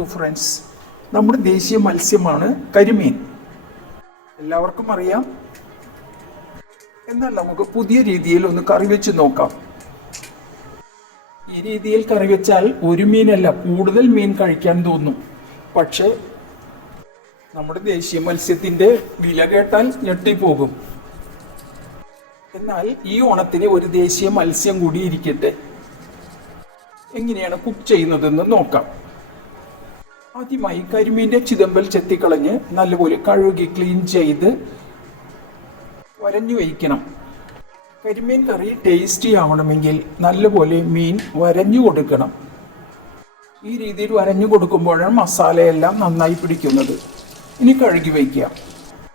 Hello friends, നമ്മുടെ ദേശീയ മത്സ്യമാണ് കരിമീൻ. എല്ലാവർക്കും അറിയാം. എന്നാൽ നമുക്ക് പുതിയ രീതിയിൽ ഒന്ന് കറി വെച്ച് നോക്കാം. ഈ രീതിയിൽ കറി വെച്ചാൽ ഒരു മീനല്ല, കൂടുതൽ മീൻ കഴിക്കാൻ തോന്നും. പക്ഷേ നമ്മുടെ ദേശീയ മത്സ്യത്തിൻ്റെ വില കേട്ടാൽ ഞെട്ടിപ്പോകും. എന്നാൽ ഈ ഓണത്തിന് ഒരു ദേശീയ മത്സ്യം കൂടി ഇരിക്കട്ടെ. എങ്ങനെയാണ് കുക്ക് ചെയ്യുന്നതെന്ന് നോക്കാം. ആദ്യമായി കരിമീൻ്റെ ചിതമ്പൽ ചെത്തിക്കളഞ്ഞ് നല്ലപോലെ കഴുകി ക്ലീൻ ചെയ്ത് വരഞ്ഞു വയ്ക്കണം. കരിമീൻ കറി ടേസ്റ്റി ആവണമെങ്കിൽ നല്ലപോലെ മീൻ വരഞ്ഞു കൊടുക്കണം. ഈ രീതിയിൽ വരഞ്ഞു കൊടുക്കുമ്പോഴാണ് മസാലയെല്ലാം നന്നായി പിടിക്കുന്നത്. ഇനി കഴുകി വയ്ക്കുക.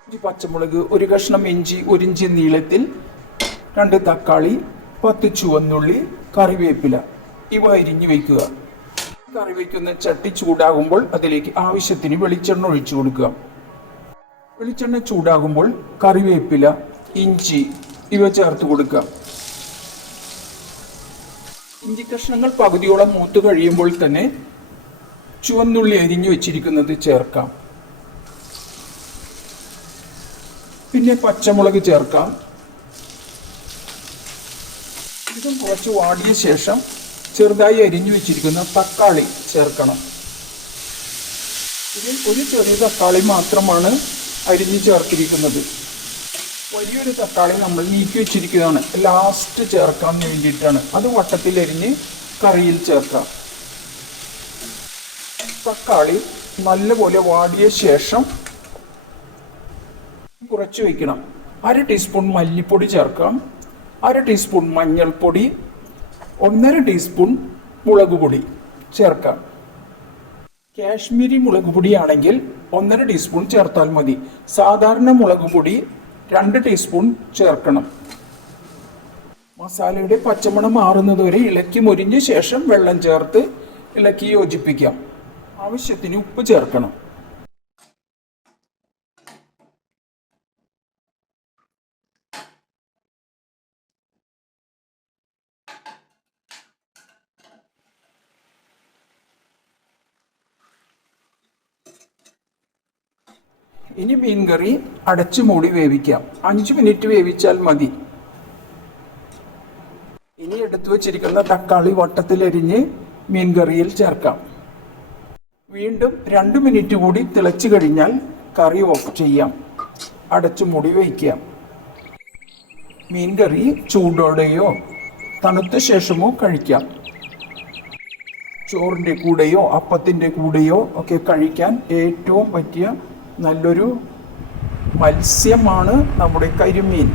ഒരു പച്ചമുളക്, ഒരു കഷ്ണം ഇഞ്ചി, 1 ഇഞ്ച് നീളത്തിൽ, 2 തക്കാളി, 10 ചുവന്നുള്ളി, കറിവേപ്പില ഇവ അരിഞ്ഞു വയ്ക്കുക. കറി വയ്ക്കുന്ന ചട്ടി ചൂടാകുമ്പോൾ അതിലേക്ക് ആവശ്യത്തിന് വെളിച്ചെണ്ണ ഒഴിച്ചു കൊടുക്കുക. വെളിച്ചെണ്ണ ചൂടാകുമ്പോൾ കറിവേപ്പില, ഇഞ്ചി ഇവ ചേർത്ത് കൊടുക്കുക. ഇഞ്ചി കഷ്ണങ്ങൾ പകുതിയോളം മൂത്ത് കഴിയുമ്പോൾ തന്നെ ചുവന്നുള്ളി അരിഞ്ഞു വെച്ചിരിക്കുന്നത് ചേർക്കാം. പിന്നെ പച്ചമുളക് ചേർക്കാം. ഇതും കുറച്ച് വാടിയ ശേഷം ചെറുതായി അരിഞ്ഞു വെച്ചിരിക്കുന്ന തക്കാളി ചേർക്കണം. ഇതിൽ ഒരു ചെറിയ തക്കാളി മാത്രമാണ് അരിഞ്ഞു ചേർത്തിരിക്കുന്നത്. വലിയൊരു തക്കാളി നമ്മൾ നീക്കി വെച്ചിരിക്കുന്നതാണ്, ലാസ്റ്റ് ചേർക്കാൻ വേണ്ടിയിട്ടാണ്. അത് വട്ടത്തിൽ അരിഞ്ഞ് കറിയിൽ ചേർക്കാം. തക്കാളി നല്ലപോലെ വാടിയ ശേഷം കുറച്ച് വയ്ക്കണം. 1/2 ടീസ്പൂൺ മല്ലിപ്പൊടി ചേർക്കാം. 1/2 ടീസ്പൂൺ മഞ്ഞൾപ്പൊടി, 1/2 ടീസ്പൂൺ മുളക് പൊടി ചേർക്കാം. കാശ്മീരി മുളക് പൊടിയാണെങ്കിൽ 1/2 ടീസ്പൂൺ ചേർത്താൽ മതി. സാധാരണ മുളക് പൊടി 2 ടീസ്പൂൺ ചേർക്കണം. മസാലയുടെ പച്ചമണം മാറുന്നതുവരെ ഇളക്കി മൊരിഞ്ഞ ശേഷം വെള്ളം ചേർത്ത് ഇളക്കി യോജിപ്പിക്കാം. ആവശ്യത്തിന് ഉപ്പ് ചേർക്കണം. ഇനി മീൻ കറി അടച്ചു മൂടി വേവിക്കാം. 5 മിനിറ്റ് വേവിച്ചാൽ മതി. ഇനി എടുത്തു വച്ചിരിക്കുന്ന തക്കാളി വട്ടത്തിലരിഞ്ഞ് മീൻ കറിയിൽ ചേർക്കാം. വീണ്ടും 2 മിനിറ്റ് കൂടി തിളച്ചു കഴിഞ്ഞാൽ കറി ഓഫ് ചെയ്യാം. അടച്ചു മൂടി വയ്ക്കാം. മീൻ കറി ചൂടോടെയോ തണുത്ത ശേഷമോ കഴിക്കാം. ചോറിൻ്റെ കൂടെയോ അപ്പത്തിൻ്റെ കൂടെയോ ഒക്കെ കഴിക്കാൻ ഏറ്റവും പറ്റിയ നല്ലൊരു മത്സ്യമാണ് നമ്മുടെ കരിമീൻ.